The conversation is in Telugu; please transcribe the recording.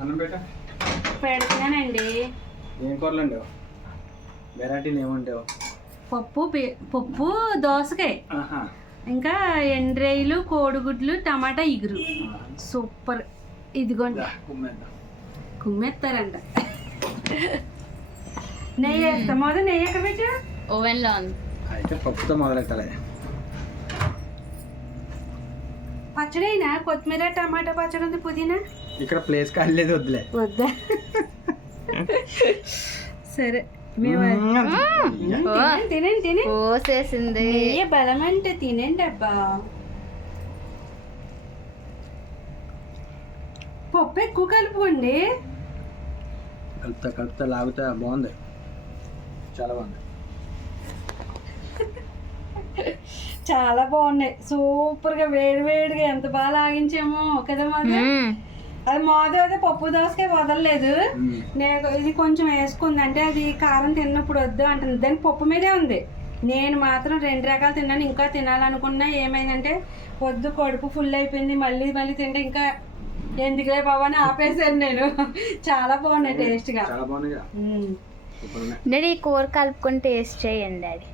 అన్నం పెట్ట పెడుతున్నానండి. ఏం కూరలు ఉండేవు? వెరైటీలు ఏముండేవు? పప్పు దోసకాయ, ఇంకా ఎండ్రేయిలు, కోడిగుడ్లు, టమాటా ఇగురు. సూపర్. ఇదిగోండి కుమ్మేస్తారంట. నెయ్యి వేస్తాం. మొదలు నెయ్యి ఎక్కడ పెట్టా? ఓవెన్లో ఉంది. అయితే పప్పుతో మొదలెట్టాలి. పచ్చడి అయినా కొత్తిమీర టమాటా పచ్చడి ఉంది, పుదీనా. ఇక్కడ ప్లేస్ కాలేదు, వద్దులే. వద్దా? సరే తినండి తిని పోసేసింది. నెయ్యి బలం అంటే తినండి అబ్బా. పప్పు ఎక్కువ కలుపుకోండి. కలుపుతా లాగుతా. బాగుంది, చాలా బాగుంది. చాలా బాగున్నాయి. సూపర్ గా వేడి వేడిగా ఎంత బాగా లాగించామో కదా మాది. అది మాది అయితే పప్పు దోసకాయ వదలలేదు. నేను ఇది కొంచెం వేసుకుంది అంటే అది కారం తిన్నప్పుడు వద్దు అంటుంది. దానికి పప్పు మీదే ఉంది. నేను మాత్రం 2 రకాలు తిన్నాను. ఇంకా తినాలనుకున్నా ఏమైందంటే వద్దు, కడుపు ఫుల్ అయిపోయింది, మళ్ళీ తింటే ఇంకా ఎందుకులే బాబా అని ఆపేసాను నేను. చాలా బాగున్నాయి టేస్ట్ గా. చాలా బాగున్నాయి. డాడీ కూర కలుపుకొని టేస్ట్ చేయండి డాడీ.